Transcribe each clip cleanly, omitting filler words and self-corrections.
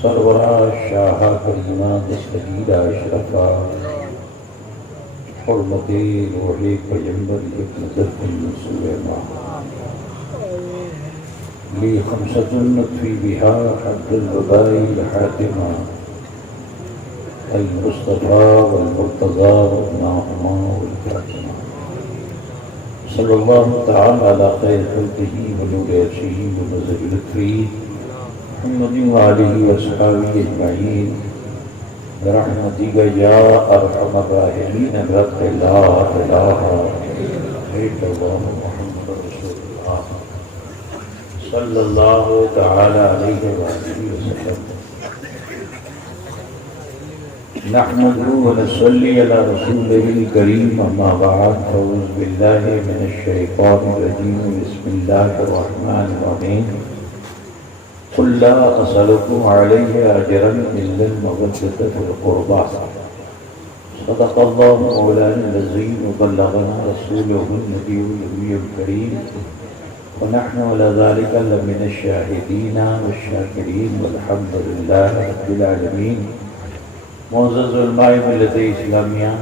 سرورا شاہ کریمہ دستگیر اشرفا حرمت روح پیمبر ایک نظر کن سلیما لی خمسة نطفی بہا حد الوباء الحاتمہ المصطفى والمرتضى وابناهما والفاطمة صلى الله تعالى على خير خلقه ونور عرشه ونزل لطفه محمد وآله وأصحابه أجمعين برحمتك يا أرحم الراحمين برحمتك لا إله إلا الله محمد رسول الله صلى الله تعالى عليه وآله وسلم نحمده ونصلي على رسوله الكريم أما بعد فأعوذ بالله من الشيطان الرجيم بسم الله الرحمن الرحيم قل لا أسألكم عليه أجرا إلا المودة في القربى صدق الله مولانا العظيم وبلغنا رسوله النبي الأمي الكريم ونحن على ذلك لمن الشاهدين والشاكرين والحمد لله رب العالمين. معزز علماء ملت اسلامیہ،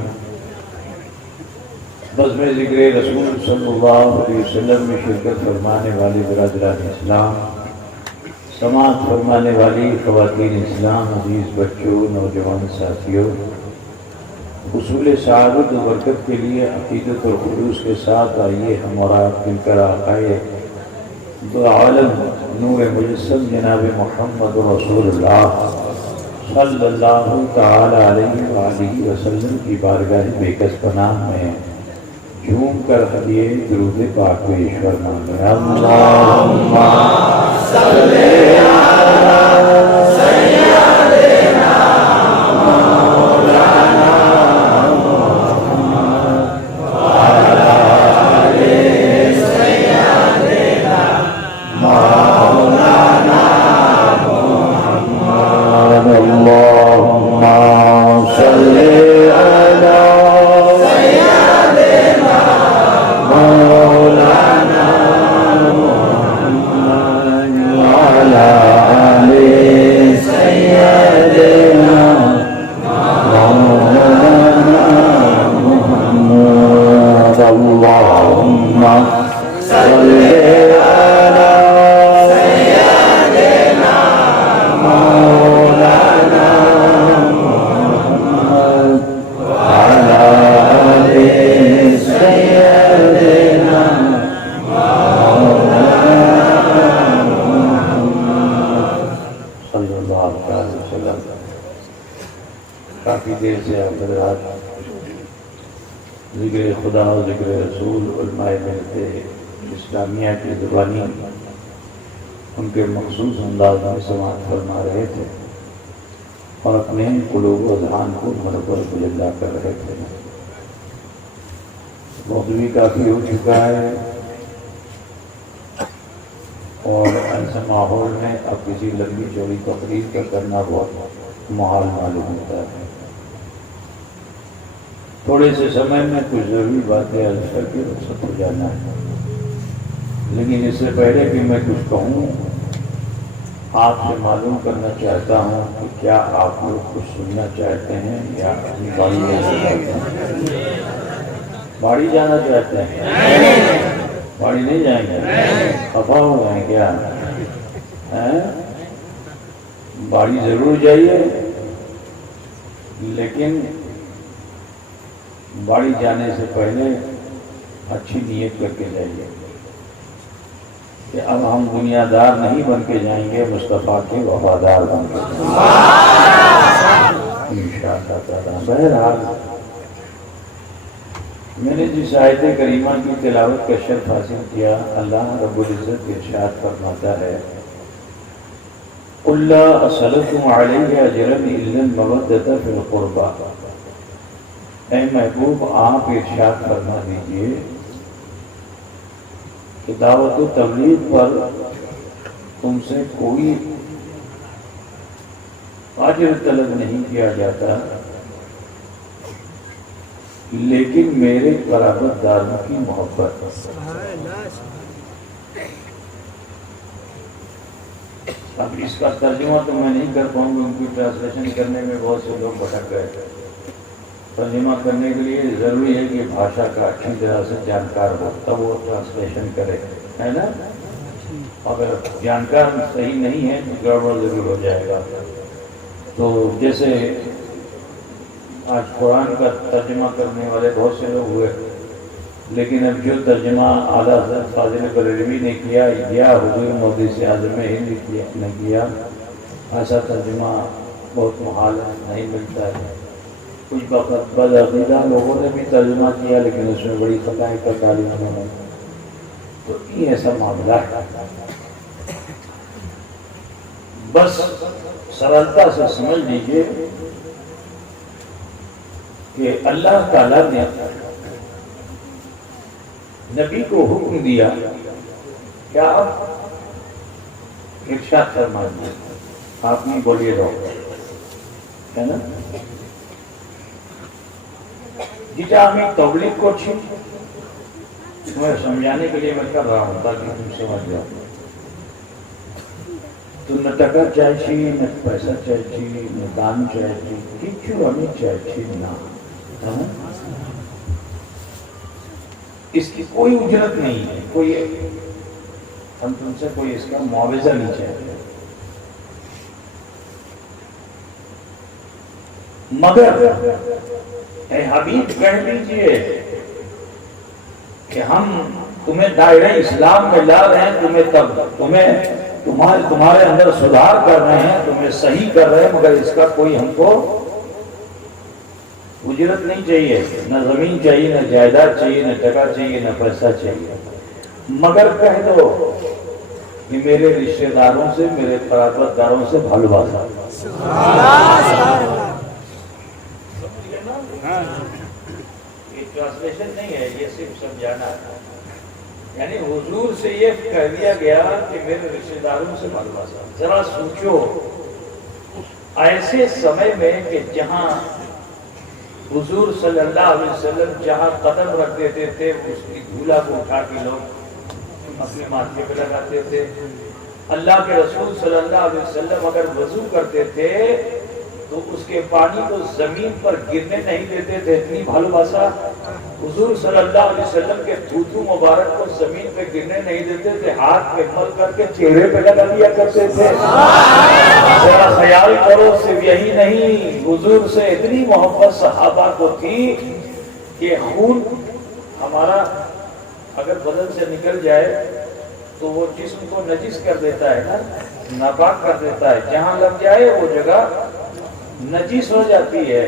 بزم ذکر رسول صلی اللہ علیہ وسلم میں شرکت فرمانے والے برادران اسلام، سماعت فرمانے والی خواتین اسلام، عزیز بچوں، نوجوان ساتھیوں، حصول سعادت و برکت کے لیے عقیدت اور خلوص کے ساتھ آئیے ہم اور آپ مل کر آقائے دو عالم نور مجسم جناب محمد رسول اللہ صلی اللہ تعالی علیہ وآلہ وسلم کی بارگاہ بیکس پناہ میں جھوم کر ہدیے درود پاک پیش فرمائیں. اللہم صلی علی سیدنا مولانا محمد وعلی آلِ سیدنا مولانا محمد. اللہم صلی علی سیدنا مولانا محمد وعلی آلِ سیدنا مولانا محمد. اللہم صلی علی سیدنا مولانا محمد وعلی آلِ سیدنا مولانا محمد صلی اللہ علیہ وسلم. کافی دیر سے آپ حضرات ذکر خدا و ذکر رسول علماء ملت اسلامیہ کی زبانی ان کے مخصوص انداز میں سماعت فرما رہے تھے اور اپنے قلوب و اذہان کو منور بلندہ کر رہے تھے. وقت بھی کافی ہو چکا ہے اور ایسے ماحول میں اب کسی لمبی چوڑی تقریر کا کرنا بہت محال معلوم ہوتا ہے. تھوڑے سے سمے میں کچھ ضروری باتیں عرض کر کے رخصت ہو جانا ہے، لیکن اس سے پہلے کہ میں کچھ کہوں آپ سے معلوم کرنا چاہتا ہوں کہ کیا آپ لوگ کچھ سننا چاہتے ہیں یا اپنی باڑی جانا چاہتے ہیں؟ باڑی جانا چاہتے ہیں؟ باڑی نہیں جائیں گے؟ خفا ہو گئے کیا؟ باڑی ضرور جائیے، لیکن باڑی جانے سے پہلے اچھی نیت کر کے جائیے کہ اب ہم دنیا دار نہیں بن کے جائیں گے، مصطفیٰ کے وفادار بن کے جائیں گے انشاءاللہ تعالیٰ. بہرحال میں نے جس آیت کریمہ کی تلاوت کا شرف حاصل کیا، اللہ رب العزت ارشاد فرماتا ہے قُلْ لَا أَسْأَلُكُمْ عَلَيْهِ أَجْرًا إِلَّا الْمَوَدَّةَ فِي الْقُرْبَى. اے محبوب آپ ارشاد فرما دیجئے کہ دعوت و تبلیغ پر تم سے کوئی اجر طلب نہیں کیا جاتا، لیکن میرے قرابت داروں کی محبت. اب اس کا ترجمہ تو میں نہیں کر پاؤں گا، ان کی ٹرانسلیشن کرنے میں بہت سے لوگ بھٹک گئے. ترجمہ کرنے کے لیے ضروری ہے کہ بھاشا کا اچھی طرح سے جانکار ہو، تب وہ ٹرانسلیشن کرے، ہے نا. اگر جانکار صحیح نہیں ہے تو گڑبڑ ضرور ہو جائے گا. تو جیسے آج قرآن کا ترجمہ کرنے والے بہت سے لوگ ہوئے، لیکن اب جو ترجمہ اعلیٰ حضرت فاضل بریلوی نے کیا یا حضور مودودی اعظم ہند نے کیا، ایسا ترجمہ بہت محال ہے، نہیں ملتا ہے. کچھ بدعقیدہ لوگوں نے بھی ترجمہ کیا لیکن اس میں بڑی خطائیں کر ڈالی انہوں نے. تو یہ ایسا معاملہ ہے. بس سرلتا سے سمجھ لیجیے کہ اللہ تعالیٰ نے نبی کو حکم دیا کیا آپ ارشاد فرما دیا، آپ نہیں بولیے رہو، ہے نا. جیجا ہمیں تبلیغ کو تمہیں سمجھانے کے لیے میں کر رہا ہوں تاکہ تم سمجھ جاؤ. تو نہ ٹکا چاہیے، نہ پیسہ چاہیے، نہ دان چاہیے، کچھ ہمیں چاہیے نہ. اس کی کوئی اجرت نہیں ہے، کوئی ہم تم سے کوئی اس کا معاوضہ نہیں چاہتے. مگر اے حبیب کہہ دیجئے کہ ہم تمہیں دائرہ اسلام میں لا رہے ہیں، تمہارے اندر سدھار کر رہے ہیں، تمہیں صحیح کر رہے ہیں، مگر اس کا کوئی ہم کو اجرت نہیں چاہیے، نہ زمین چاہیے، نہ جائیداد چاہیے، نہ ٹکا چاہیے، نہ پیسہ چاہیے. مگر کہہ دو کہ میرے رشتہ داروں سے، میرے قرابت داروں سے بھلواسا. یہ ٹرانسلیشن نہیں ہے، یہ صرف سمجھانا ہے. یعنی حضور سے یہ کہہ دیا گیا کہ میرے رشتہ داروں سے بھلواسا. ذرا سوچو ایسے سمے میں کہ جہاں حضور صلی اللہ علیہ وسلم جہاں قدم رکھ دیتے تھے اس کی دھولا کو اٹھا کے لوگ اپنے ماتھے پہ لگاتے تھے. اللہ کے رسول صلی اللہ علیہ وسلم اگر وضو کرتے تھے تو اس کے پانی کو زمین پر گرنے نہیں دیتے تھے. اتنی بھلواسا. حضور صلی اللہ علیہ وسلم کے تھوتھو مبارک کو زمین پہ گرنے نہیں دیتے تھے، ہاتھ پہ مل کر کے چہرے پہ لگا دیا کرتے تھے. ذرا خیال کرو، صرف یہی نہیں، حضور سے اتنی محبت صحابہ کو تھی کہ خون ہمارا اگر بدن سے نکل جائے تو وہ جسم کو نجس کر دیتا ہے نا، ناپاک کر دیتا ہے. جہاں لگ جائے وہ جگہ نجس ہو جاتی ہے.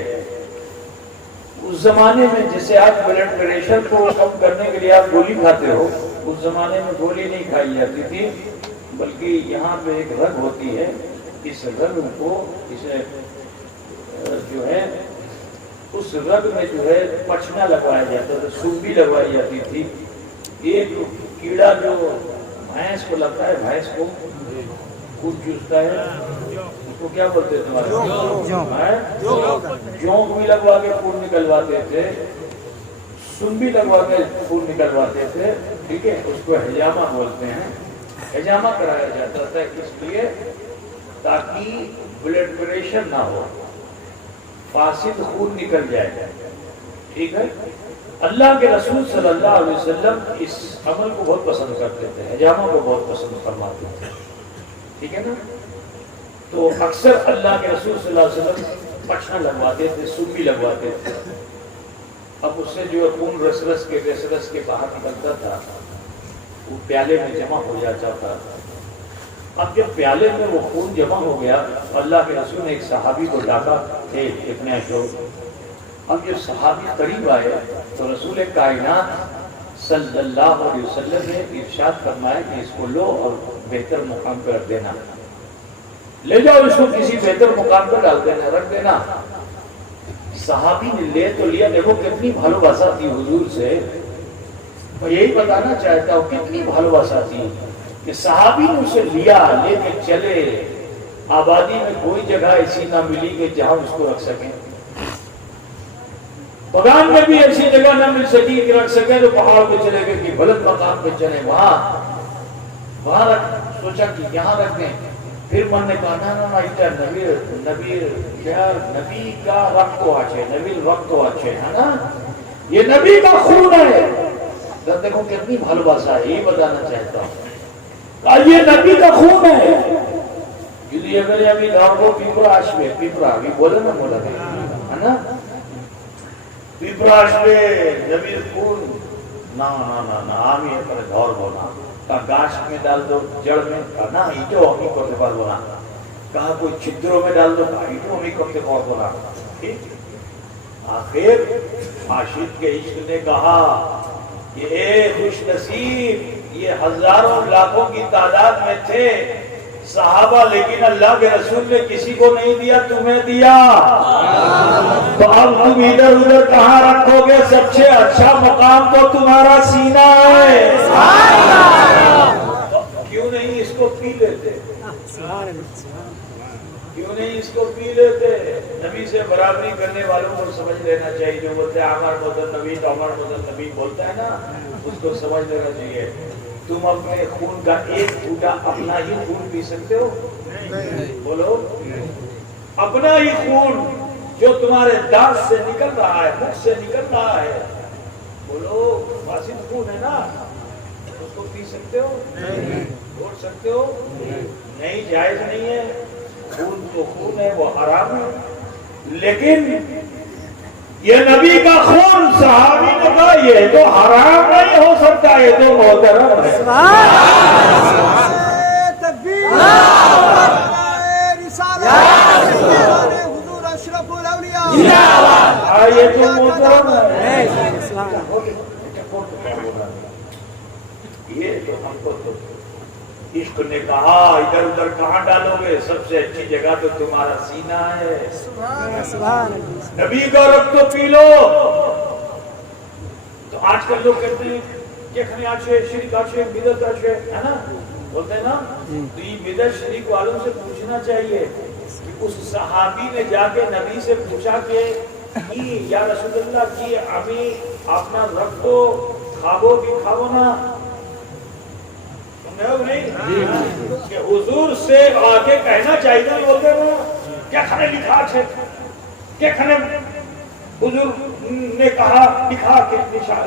اس زمانے میں جسے آپ بلڈ پریشر کو کم کرنے کے لیے آپ گولی کھاتے ہو، اس زمانے میں گولی نہیں کھائی جاتی تھی، بلکہ یہاں پہ ایک رگ ہوتی ہے، اس رگ کو اسے جو ہے اس رگ میں جو ہے پچنا لگوایا جاتا تھا، سوبی لگوائی جاتی تھی. ایک کیڑا جو بھینس کو لگتا ہے، بھینس کو خون چوستا ہے، اس کو کیا بولتے ہیں تمہارے؟ جونک بھی لگوا کے خون نکلواتے تھے، سن بھی لگوا کے خون نکلواتے تھے. ٹھیک ہے، اس کو حجامہ بولتے ہیں. حجامہ کرایا جاتا تھا اس لیے تاکہ بلڈ پریشر نہ ہو، فاسد خون نکل جائے. ٹھیک ہے. اللہ کے رسول صلی اللہ علیہ وسلم اس عمل کو بہت پسند کرتے تھے، حجامہ کو بہت پسند فرماتے تھے. ٹھیک ہے نا. تو اکثر اللہ کے رسول صلی اللہ علیہ وسلم پچھنا لگواتے تھے، سن بھی لگواتے تھے. اب اس سے جو خون رس کے باہر نکلتا تھا وہ پیالے میں جمع ہو جاتا تھا. اب جب پیالے میں وہ خون جمع ہو گیا، اللہ کے رسول نے ایک صحابی کو ڈاکا تھے اتنے اشوک. اب جب صحابی قریب آئے تو رسول کائنات صلی اللہ علیہ وسلم نے ارشاد فرمایا کہ اس کو لو اور بہتر مقام پر رکھ دینا. لے جاؤ اس کو کسی بہتر مقام پر ڈال دینا، رکھ دینا. صحابی نے لے تو لیا. دیکھو کتنی بھلواسا تھی حضور سے. میں یہی بتانا چاہتا ہوں کتنی بھلواسا تھی کہ صحابی نے اسے لیا، لے کے چلے. آبادی میں کوئی جگہ ایسی نہ ملی کہ جہاں اس کو رکھ سکیں. بغان میں بھی ایسی جگہ نہ مل سکی کہ رکھ سکیں، تو پہاڑ پہ چلے گئے کہ بلند مقام پہ چلے، وہاں سوچا کہ یہاں رکھ دیں. پھر من نے کہا نا ایٹا نبی کیا نبی کا رقت تو اچھے نبی وقت تو اچھے ہے نا یہ نبی کا خون ہے دیکھو کتنی بھلواسا ہے یہ بتانا چاہتا ہوں یہ نبی کا خون ہے یہ اگر ابھی گاؤں کو پیپرا آشوے پیپرا ابھی بولے نا بولا ہے نا پیپرا آشوے نبی خون نا نا نا نا آمی ہے پر دھور بونا کہا گاش میں ڈال دو جڑ میں کہا نا ایٹو ہمیں کرتے بار بونا کہا کوئی چھدروں میں ڈال دو کہا ایٹو ہمیں کرتے بار بونا آخر عاشق کے عشق نے کہا کہ اے خوش نصیب یہ ہزاروں لاکھوں کی تعداد میں تھے صحابہ لیکن اللہ کے رسول نے کسی کو نہیں دیا تمہیں دیا تو اب تم ادھر ادھر کہاں رکھو گے سب سے اچھا مقام تو تمہارا سینہ ہے کیوں نہیں اس کو پی لیتے کیوں نہیں اس کو پی لیتے نبی سے برابری کرنے والوں کو سمجھ لینا چاہیے جو بولتے ہیں عمر بدل نبی تو عمر بدل نبی بولتا ہے نا اس کو سمجھ لینا چاہیے تم اپنے خون کا ایک گھونٹا اپنا ہی خون پی سکتے ہو بولو اپنا ہی خون جو تمہارے دانت سے نکل رہا ہے منہ سے نکل رہا ہے بولو فاسد خون ہے نا اس کو پی سکتے ہو چھوڑ سکتے ہو نہیں جائز نہیں ہے خون تو خون ہے وہ حرام ہے لیکن یہ نبی کا خون صحابی نے کہا یہ تو حرام نہیں ہو سکتا یہ تو محترم ہے یہ تو محترم ہے یہ تو ہم کو تو عشق نے کہا ادھر ادھر کہاں ڈالو گے سب سے اچھی جگہ تو تمہارا سینہ ہے نبی کا رب تو پی لو تو آج کل لوگ کہتے ہیں کہ کھنے آچھے شرک آچھے بدعت آچھے ہے نا بولتے ہیں نا تو یہ بدعت شرک والوں سے پوچھنا چاہیے کہ اس صحابی نے جا کے نبی سے پوچھا کہ یا رسول اللہ کی ہمیں اپنا رب تو کھابو بھی کھابو نا نہیں کہ حضور سے آگے کہنا چاہیے بولتے ہیں کیا کھنے لکھا چھے کیا کھنے حضور نے کہا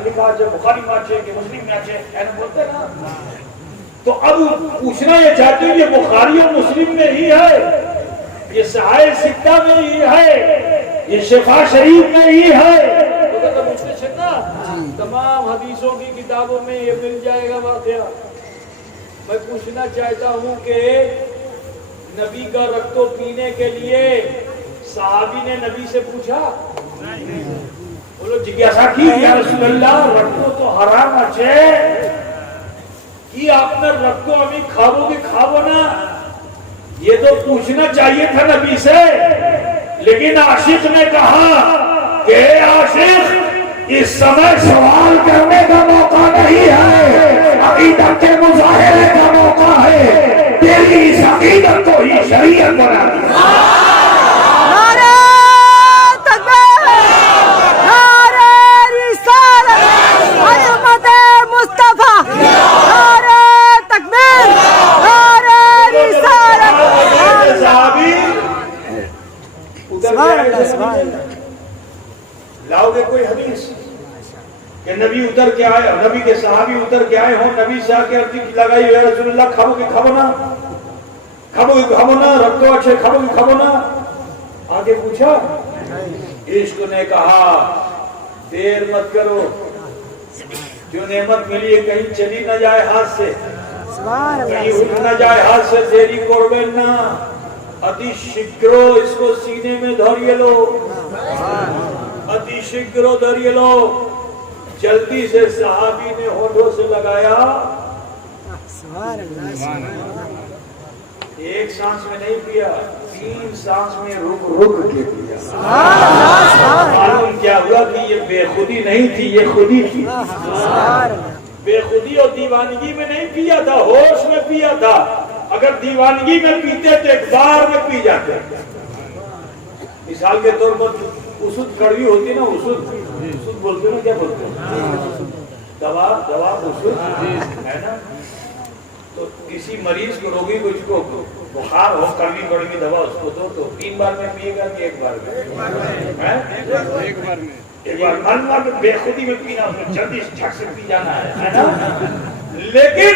لکھا جو بخاری میں آچھے کہ مسلم میں آچھے اینا بولتے ہیں نا تو اب پوچھنا یہ چاہتے ہیں یہ بخاری اور مسلم میں ہی ہے یہ صحائح ستہ میں ہی ہے یہ شفا شریف میں ہی ہے تمام حدیثوں کی کتابوں میں یہ مل جائے گا واقعہ میں پوچھنا چاہتا ہوں کہ نبی کا رقت پینے کے لیے صحابی نے نبی سے پوچھا بولو جگیاسا کی یا رسول اللہ رقت تو حرام اچھے کی آپ نے رقت ابھی کھاو گے کھاو نا یہ تو پوچھنا چاہیے تھا نبی سے لیکن عاشق نے کہا کہ اے عاشق اس سمے سوال کرنے کا موقع نہیں ہے عقیدت کے مظاہرے کا موقع ہے تیری اس عقیدت کو ہی شریعت بنا دیا نعرہ تکبیر نعرہ رسالت عظمت مصطفیٰ نعرہ تکبیر نعرہ رسالت صحابی لاؤ گے کوئی حدیث کہ نبی اتر کے آئے نبی کے صحابی اتر کے آئے ہوں نبی سے آ کے عرض لگائی یا رسول اللہ کھابو گے کھابو نا کھابو گے کھابو نا رکھو اچھے کھابو گے کھابو نا آگے پوچھا عشق نے کہا دیر مت کرو جو نعمت ملی ہے کہیں چلی نہ جائے ہاتھ سے کہیں اٹھ نہ جائے ہاتھ سے دیری کربین نا اتی شکرو اس کو سینے میں دھوریے لو اتی شکرو دھوریے لو جلدی سے صحابی نے ہونٹوں سے لگایا ایک سانس میں نہیں پیا 3 سانس میں رک رک کے پیا معلوم کیا ہوا کہ یہ بے خودی نہیں تھی یہ خودی تھی بے خودی اور دیوانگی میں نہیں پیا تھا ہوش میں پیا تھا اگر دیوانگی میں پیتے تو ایک بار میں پی جاتے مثال کے طور پر اسود کڑوی ہوتی نا اسود بولتے نا کیا بولتے ہیں دوا اسود ہے نا تو کسی مریض کو روگی کو اس کو بخار ہو کڑوی کڑوی دوا اس کو دو تو 3 بار میں پیے گا کہ 1 بار میں؟ ایک بار اللہ کے بے خودی میں پینا اس کو جلدی جھٹ سے پی جانا ہے نا. لیکن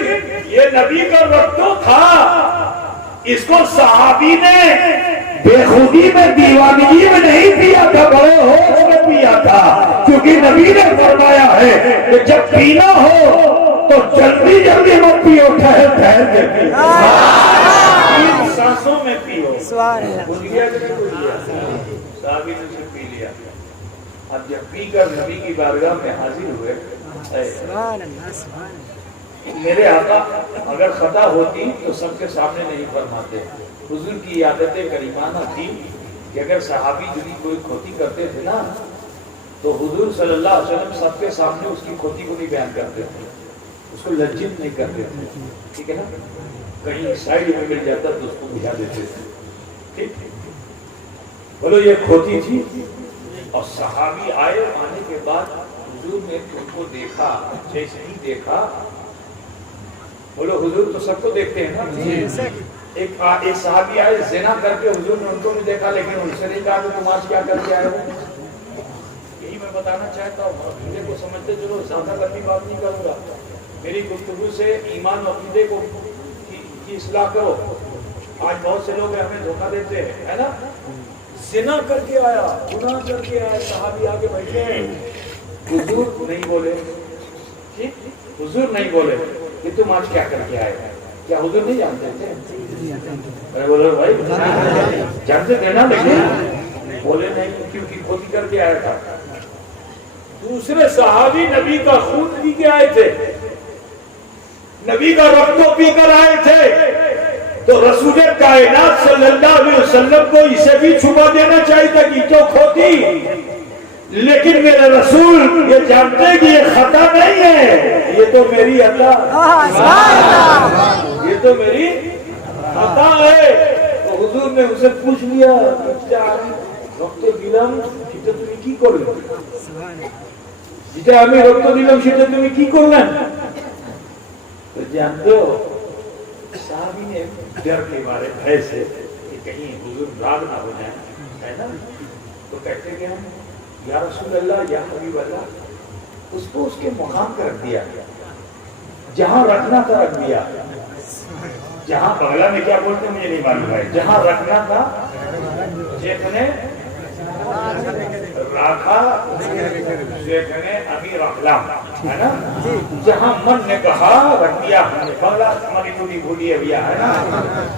یہ نبی کا وقت تو تھا. اس کو صحابی نے بے خودی میں دیوانگی میں نہیں پیا تھا, بڑے ہوش میں پیا تھا, کیونکہ نبی نے فرمایا ہے کہ جب پینا ہو تو جلدی جلدی مت پیو, ٹھہر ٹھہر کے پیو, 3 سانسوں میں پیو. صحابی نے اسے پی لیا. اب جب پی کر نبی کی بارگاہ میں حاضر ہوئے, میرے آقا اگر خطا ہوتی تو سب کے سامنے نہیں فرماتے. حضور کی عادت کریمانہ تھی کہ اگر صحابی جدی کوئی کھوتی کرتے تھے نا تو حضور صلی اللہ علیہ وسلم سب کے سامنے اس کی کھوتی کو نہیں بیان کرتے تھے, اس کو لجت نہیں کرتے تھے, ٹھیک ہے نا. کہیں سائڈ میں مل جاتا تو اس کو بجھا دیتے تھے. ٹھیک, بولو یہ کھوتی تھی. اور صحابی آئے, آنے کے بعد حضور نے ان کو دیکھا, جیسے ہی دیکھا, بولو حضور تو سب کو دیکھتے ہیں نا. ایک صحابی آئے زنا کر کے, حضور نے ان کو بھی دیکھا لیکن ان سے نہیں کہا کہ تم آج کیا کر کے آئے ہو. یہی میں بتانا چاہتا ہوں, عقیدے کو سمجھتے چلو, زیادہ لمبی بات نہیں کروں گا. میری گفتگو سے ایمان و عقیدے کو کی اصلاح کرو. آج بہت سے لوگ ہمیں دھوکہ دیتے ہیں, ہے نا. زنا کر کے آیا, گناہ کر کے آیا, صحابی آگے بیٹھے ہیں, حضور نہیں بولے. ٹھیک, حضور نہیں بولے کہ تم آج کیا کر کے آئے. کیا حضور نہیں جانتے تھے؟ میں بولے بھائی جانتے تھے نا, لیکن بولے نہیں کیونکہ کھوتی کر کے آیا تھا. دوسرے صحابی نبی کا خون پی کے آئے تھے, نبی کا رقم پی کر آئے تھے, تو رسول کائنات صلی اللہ علیہ وسلم کو اسے بھی چھپا دینا چاہیے تھا کہ تو کھوتی. لیکن میرے رسول یہ جانتے کہ یہ خطا نہیں ہے, یہ تو میری عطا, یہ تو میری عطا ہے. تو حضور نے اسے پوچھ لیا رقم দিলাম সেটা তুমি কি করলে, যেটা আমি রক্ত দিলাম সেটা তুমি কি করলেন. تو جانتے ہو صحابی نے ڈر کے مارے بھے سے کہ کہیں حضور راگ نہ ہو جائیں, ہے نا. تو کہتے کہ یا رسول اللہ, یا حبیب اللہ, اس کو اس کے مقام پر رکھ دیا, جہاں رکھنا تھا رکھ دیا. جہاں بغلا میں کیا بولتے مجھے نہیں معلوم ہے, جہاں رکھنا تھا شیخ نے رکھا, شیخ نے ابھی رکھلا, ہے نا. جہاں من نے کہا رکھ دیا. بغلا ہماری ٹوٹی بھولی ہے بھیا, ہے نا.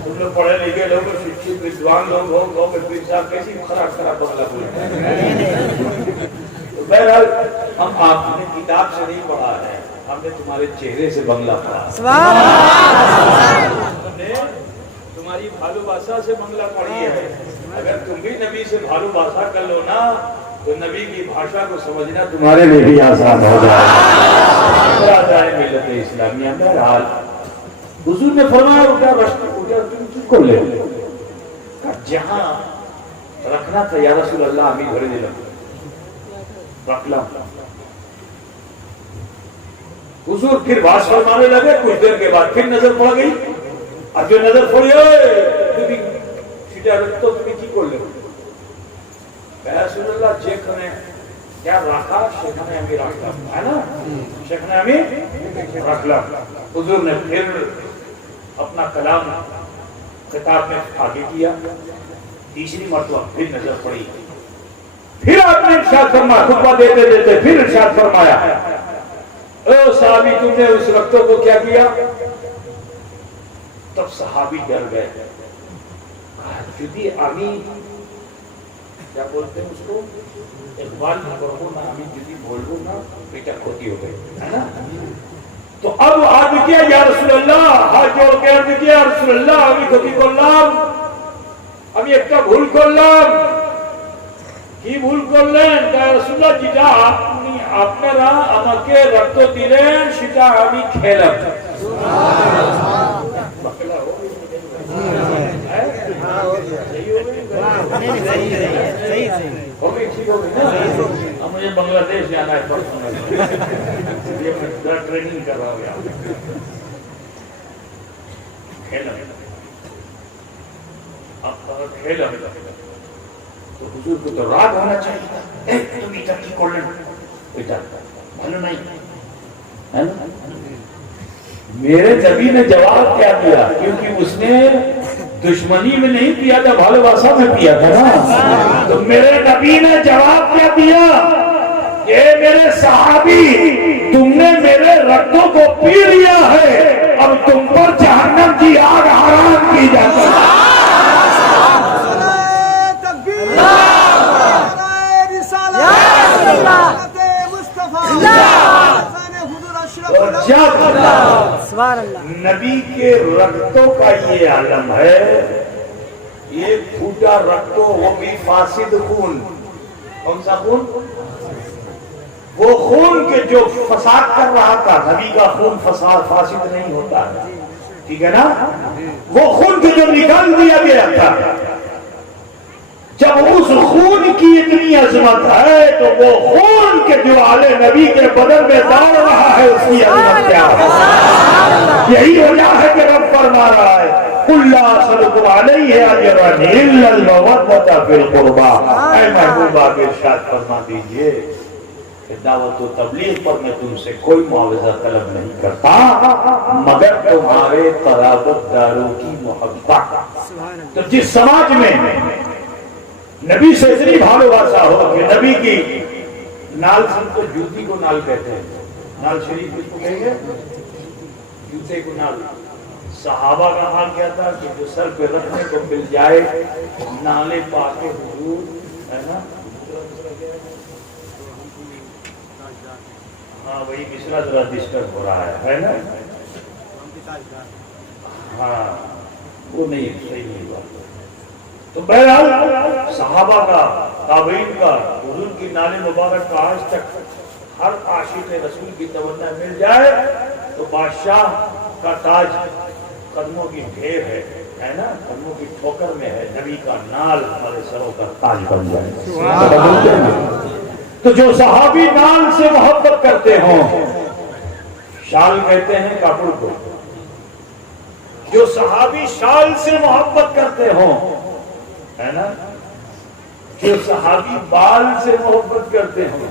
تم لوگ پڑھے لکھے لوگ, شکشت ویدوان لوگ ہو, پیر صاحب کیسی خراب خراب بغلا بولتے ہیں. بہرحال ہم آپ نے کتاب سے نہیں پڑھا ہے, ہم نے تمہارے چہرے سے بنگلہ پڑھا, ہم نے تمہاری بھالو باسا سے بنگلہ پڑھی ہے. اگر تم بھی نبی سے بھالو باسا کر لو نا تو نبی کی بھاشا کو سمجھنا تمہارے لیے بھی آسان ہو جائے. ملت اسلامیہ. بہرحال حضور نے فرمایا تم کو لے, جہاں رکھنا تھا یا رسول اللہ ہمیں گھڑے دے رکھ لا. حضور پھر بات فرمانے لگے. کچھ دیر کے بعد پھر نظر پڑ گئی, اب جو نظر پڑی تو تمہیں کی کر لے. رسول اللہ شیخ نے کیا رکھا, شیخ نے ہمیں رکھا, ہے نا. شیخ نے ہمیں رکھ لا. حضور نے پھر اپنا کلام خطاب میں آگے کیا. تیسری مرتبہ پھر نظر پڑی, پھر آپ نے ارشاد فرمایا, خطبہ دیتے دیتے پھر ارشاد فرمایا, اے صحابی تم نے اس رختوں کو کیا کیا. تب صحابی ڈر گئے. جدی آمی کیا بولتے ہیں اس کو, اقبال نہ کرو نا, آمی جدی بول دو نا بیٹا کھوتی ہو گئی, ہے نا. تو اب عرض کیا یا رسول اللہ, ہاتھ جوڑ کے عرض کیا رسول اللہ আমি ক্ষতি করলাম, আমি একটা ভুল করলাম. কি ভুল করলেন? তা রাসূলুল্লাহ যেটা আপনারা আমাকে রক্ত দিলেন সেটা আমি খেলাম. مجھے بنگلہ دیش جانا ہے, یہ میں ٹریننگ کر رہا ہوں. کھیلم کھیلم تو حضور کو تو راگ ہونا چاہیے تھا تم ادھر کی کولن ادھر بھلو نہیں ہے نا. میرے نبی نے جواب کیا دیا کیونکہ اس نے دشمنی میں نہیں پیا تھا بھالواسا میں پیا تھا نا. تو میرے نبی نے جواب کیا دیا کہ میرے صحابی تم نے میرے رگوں کو پی لیا ہے اب تم پر جہنم کی آگ حرام کی جاتی ہے. جب نبی کے رگتوں کا یہ عالم ہے یہ پھوٹا رگتوں وہ بھی فاسد خون. کون سا خون؟ وہ خون کے جو فساد کر رہا تھا. نبی کا خون فاسد نہیں ہوتا ٹھیک ہے نا. وہ خون کے جو نکال دیا گیا تھا جب اس خون کی اتنی عظمت ہے تو وہ خون کے جو آل نبی کے بدن میں دوڑ رہا ہے اس کی عظمت کیا ہے. یہی وجہ ہے کہ رب فرما رہا ہے قُلْ لَا أَسْأَلُكُمْ عَلَيْهِ أَجْرًا إِلَّا الْمَوَدَّةَ فِي الْقُرْبَى. اے محبوبہ ارشاد فرما دیجئے کہ دعوت و تبلیغ پر میں تم سے کوئی معاوضہ طلب نہیں کرتا مگر تمہارے قرابت داروں کی محبت. تو جس سماج میں نبی سے اتنی بھالواسا ہو کہ نبی کی نال سن تو جوتی کو نال کہتے ہیں. نال شریف کس کو کہیں گے؟ جوتے کو نال. صحابہ کا حال کیا تھا کہ جو سر پہ رکھنے کو مل جائے نالے پاک حضور ہے نا. ہاں وہی مصرا ذرا ڈسٹرب ہو رہا ہے نا. ہاں وہ نہیں صحیح نہیں ہوا. تو بہرحال صحابہ کا تابعین کا حضور کی نال مبارک کا آج تک ہر عاشق رسول کی تمنا مل جائے تو بادشاہ کا تاج قدموں کی ڈھیر ہے نا. قدموں کی ٹھوکر میں ہے. نبی کا نال ہمارے سروں کا تاج بن جائے. تو جو صحابی نال سے محبت کرتے ہوں شال کہتے ہیں کپڑ کو. جو صحابی شال سے محبت کرتے ہوں ہے نا. جو صحابی بال سے محبت کرتے ہوں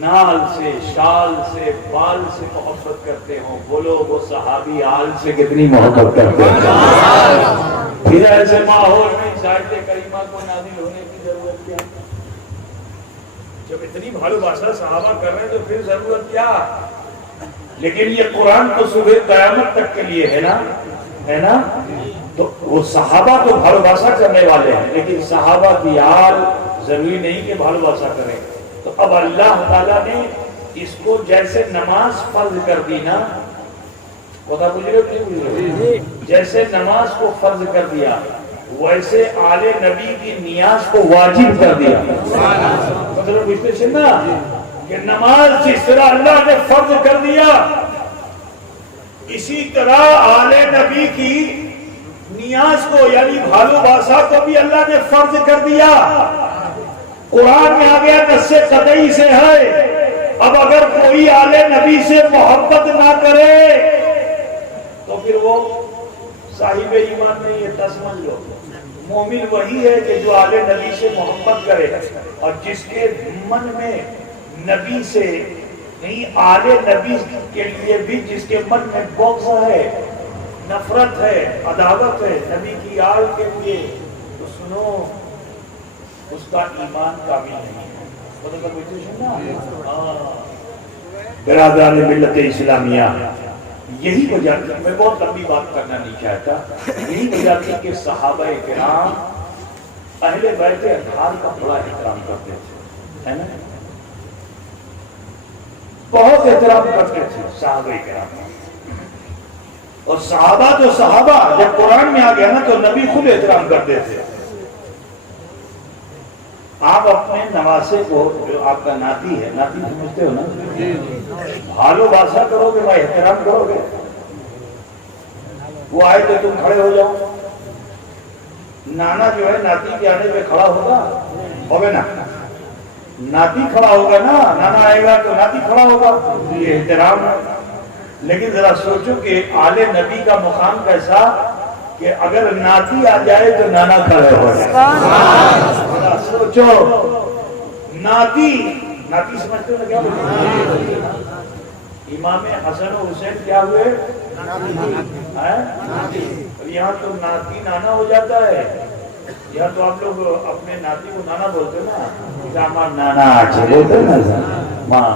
نال سے شال سے بال سے محبت کرتے ہوں بولو وہ صحابی آل سے کتنی محبت کرتے ہیں. پھر ایسے ماحول میں آیت کریمہ کو نازل ہونے کی ضرورت کیا؟ جب اتنی بھالواسا صحابہ کر رہے ہیں تو پھر ضرورت کیا؟ لیکن یہ قرآن تو صبح قیامت تک کے لیے ہے نا. تو وہ صحابہ تو بھالواسا کرنے والے ہیں لیکن صحابہ کی آل ضروری نہیں کہ بھالواسا کریں. تو اب اللہ تعالیٰ نے اس کو جیسے نماز فرض کر دی نا بتا جیسے نماز کو فرض کر دیا ویسے آل نبی کی نیاز کو واجب کر دیا. مطلب نا کہ نماز جس طرح اللہ نے فرض کر دیا اسی طرح آل نبی کی نیاز کو یعنی بھالواسا کو بھی اللہ نے فرض کر دیا. قرآن میں آ گیا نص قطعی سے ہے. اب اگر کوئی آل نبی سے محبت نہ کرے تو پھر وہ صاحب ایمان نہیں ہے. سمجھ لو مومن وہی ہے کہ جو آل نبی سے محبت کرے اور جس کے من میں نبی سے نہیں آل نبی کے لیے بھی جس کے من میں بغض ہے نفرت ہے عداوت ہے نبی کی آل کے لیے تو سنو اس کا ایمان کامل نہیں ہے. برادران ملت اسلامیہ یہی وجہ تھی. میں بہت لمبی بات کرنا نہیں چاہتا. یہی وجہ تھی کہ صحابہ کرام اہل بیت اطہار کا بڑا احترام کرتے تھے ہے نا. بہت احترام کرتے تھے صحابہ کرام. اور صحابہ تو صحابہ جب قرآن میں آ گیا نا تو نبی خود احترام کرتے تھے. آپ اپنے نواسے کو جو آپ کا ناتی ہے ناتی سمجھتے ہو نا بھالواسا کرو گے بھائی احترام کرو گے. وہ آئے تو تم کھڑے ہو جاؤ. نانا جو ہے ناتی کے آنے پہ کھڑا ہوگا نا. ناتی کھڑا ہوگا نا. نانا آئے گا تو ناتی کھڑا ہوگا. یہ احترام ہے. لیکن ذرا سوچو کہ آل نبی کا مقام کیسا کہ اگر ناتی آ جائے تو نانا کھڑے ہو جائے. ذرا سوچو, ناتی سمجھتے ہو نا کیا بولتے ہیں؟ امام حسن و حسین کیا ہوئے؟ اور یہاں تو ناتی نانا ہو جاتا ہے. یہاں تو آپ لوگ اپنے ناتی کو نانا بولتے نا, ہمارا نانا آچھے بولتے نا, ماں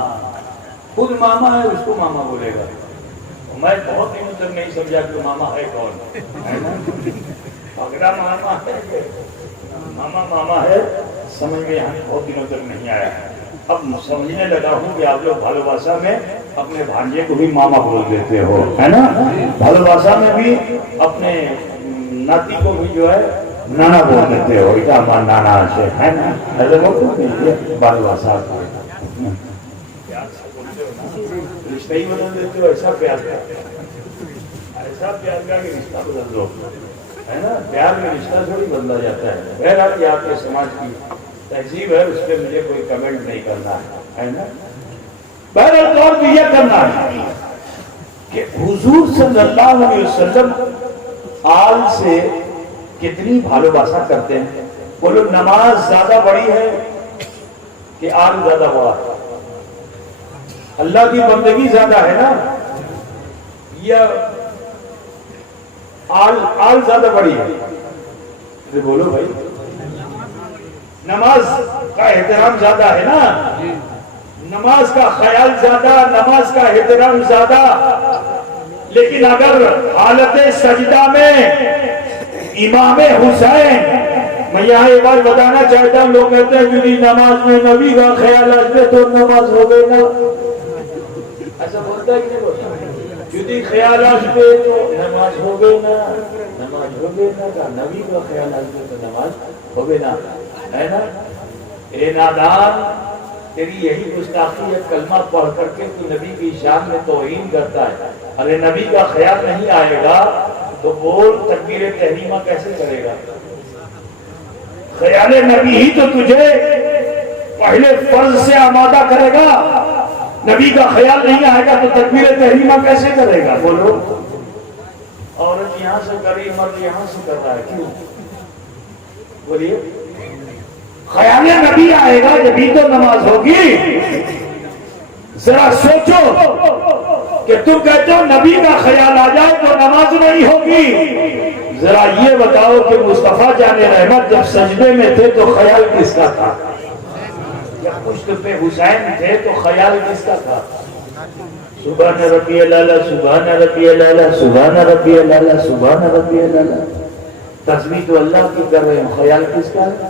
خود ماما ہے اس کو ماما بولے گا. میں بہت دنوں تک نہیں سمجھا کہ ماما ہے کون, ہے نا؟ پگڑا ماما ہے, ماما ہے, سمجھ میں ہمیں بہت دنوں تک نہیں آیا. اب سمجھنے لگا ہوں کہ آپ لوگ بھالو بھاشا میں اپنے بھانجے کو بھی ماما بول دیتے ہو, ہے نا؟ بھالو بھاشا میں بھی اپنے ناتی کو بھی جو ہے نانا بول دیتے ہو, ہمارا نانا ہے نا, ایسے بولتے ہیں بھالو بھاشا رشتہ ہی بدل دیتے ہو. ایسا پیار کا کہ رشتہ بدل دو, ہے نا؟ پیار میں رشتہ تھوڑی بدلا جاتا ہے. بہرحال یہ آپ کے سماج کی تہذیب ہے, اس پہ مجھے کوئی کمنٹ نہیں کرنا ہے نا. بہرحال طور پہ یہ کرنا ہے کہ حضور صلی اللہ علیہ وسلم آل سے کتنی بھالو بھاشا کرتے ہیں. بولو نماز زیادہ بڑی ہے کہ آل زیادہ بڑا ہے؟ اللہ کی بندگی زیادہ ہے نا, یا آل زیادہ بڑی ہے؟ بولو بھائی, نماز کا احترام زیادہ ہے نا, نماز کا خیال زیادہ, نماز کا احترام زیادہ. لیکن اگر حالت سجدہ میں امام حسین, میں یہاں ایک بار بتانا چاہتا ہوں, لوگ کہتے ہیں کہ نماز میں نبی کا خیال آتے تو نماز ہو گئی نا, ایسا بولتا ہے کہ نہیں بولتا؟ جدی خیال آتے تو نماز ہو گئی نا, نماز ہو گئی نا, نبی کا خیال آتے تو نماز ہو گئی نا, ہے نا؟ اے نادان, تیری یہی گستاخی ہے, کلمہ پڑھ کر کے تو نبی کی شان میں توہین کرتا ہے. ارے نبی کا خیال نہیں آئے گا تو بول تکبیر تحریمہ کیسے کرے گا؟ خیال نبی ہی تو تجھے پہلے فرض سے آمادہ کرے گا. نبی کا خیال نہیں آئے گا تو تکبیر تحریمہ کیسے کرے گا؟ بولو. عورت یہاں سے کری, مرد یہاں سے کر رہا ہے, کیوں؟ بولیے. خیال نبی آئے گا جبھی تو نماز ہوگی. ذرا سوچو کہ تم کہتے ہو نبی کا خیال آ جائے تو نماز نہیں ہوگی. ذرا یہ بتاؤ کہ مصطفیٰ جان رحمت جب سجدے میں تھے تو خیال کس کا تھا؟ جب پشت پہ حسین تھے تو خیال کس کا تھا؟ سبحان ربی الاعلی, سبحان ربی الاعلی, سبحان ربی الاعلی, سبحان ربی الاعلی. تسبیح تو اللہ کی کر رہے ہیں, خیال کس کا ہے؟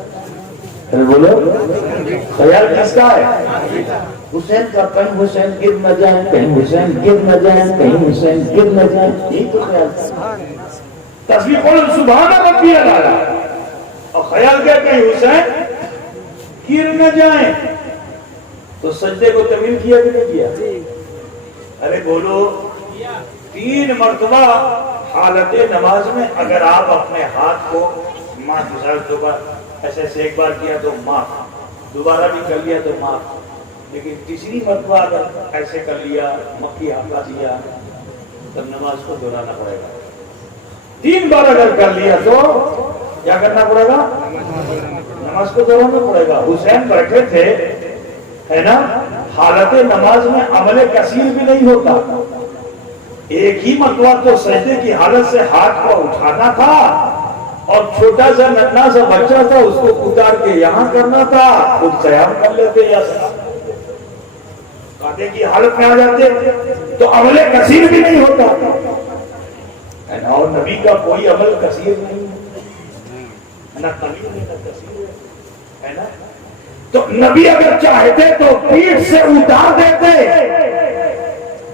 بولو, خیال کس کا ہے؟ حسین کا. کہیں حسین گر نہ جائیں, کہیں حسین گر نہ جائیں, کہیں حسین گر نہ جائیں, یہی تو خیال تھا. تسبیح بولو سبحان ربی الاعلی, اور خیال کیا کہیں حسین گر نہ جائیں. تو سجدے کو طویل کیا کہ نہیں کیا؟ ارے بولو, 3 مرتبہ حالت نماز میں اگر آپ اپنے ہاتھ کو ماں ایسے ایک بار کیا تو معاف, دوبارہ بھی کر لیا تو معاف, لیکن تیسری مرتبہ اگر ایسے کر لیا, مکی ہاتھا دیا, تب نماز کو دہرانا پڑے گا. 3 بار اگر کر لیا تو کیا کرنا پڑے گا؟ نماز کو دہرانا پڑے گا. حسین بیٹھے تھے, ہے نا, حالت نماز میں عمل کثیر بھی نہیں ہوتا. ایک ہی مرتبہ تو سجدے کی حالت سے ہاتھ کو اٹھانا تھا, اور چھوٹا سا ننھا سا بچہ تھا, اس کو اتار کے یہاں کرنا تھا, خود قیام کر لیتے یا قاعدے کی حالت میں آ جاتے تو عمل کثیر بھی نہیں ہوتا. اور نبی کا کوئی عمل کثیر نہیں ہے, نہ قلیل ہے نہ کثیر ہے نا. تو نبی اگر چاہتے تو پیٹھ سے اتار دیتے,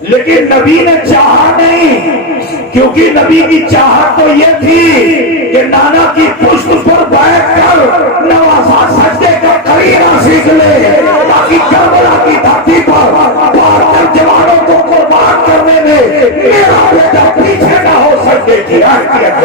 لیکن نبی نے چاہا نہیں, کیونکہ نبی کی چاہت تو یہ تھی کہ نانا کی پشت پر بیٹھ کر نوازا سجدے کا طریقہ سیکھ لے, تاکہ کربلا کی دھرتی پر بہتر جوانوں کو قربان کرنے میں میرا بیٹا پیچھے نہ ہو سجدے کی حیثیت.